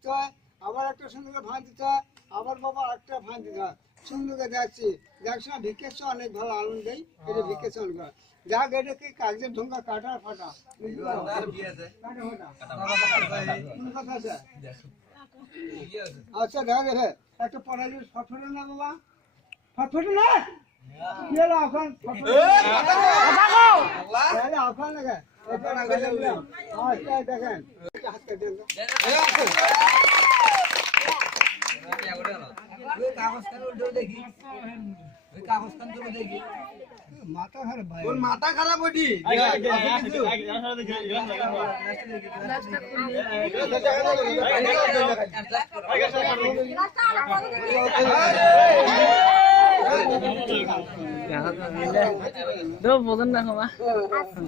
দিতে হয়, আবার একটা সুন্দরকে ভাঁজ দিতে হয়, আবার বাবা একটা ভাঁজ দিতে হয়। সুন্দরকে দেখছি দেখছি ভিক্ষের চেয়ে অনেক ভালো আনন্দ দেয়, এটা ভিক্ষের চেয়ে অনেক যাক এটা কি কাগজের ঢোঙ্গা কাটার ফাটা কোনো কথা আছে? আচ্ছা দেখা দেখে একটা পড়াই ফটফটে না বাবা, ফটফটে না কি হলো এখন এখন দেখে দেখেন হাতকে দেন মাথা খারাপ ভাই, মাথা খারাপ ওটি দো বদন না ক্ষমা হাত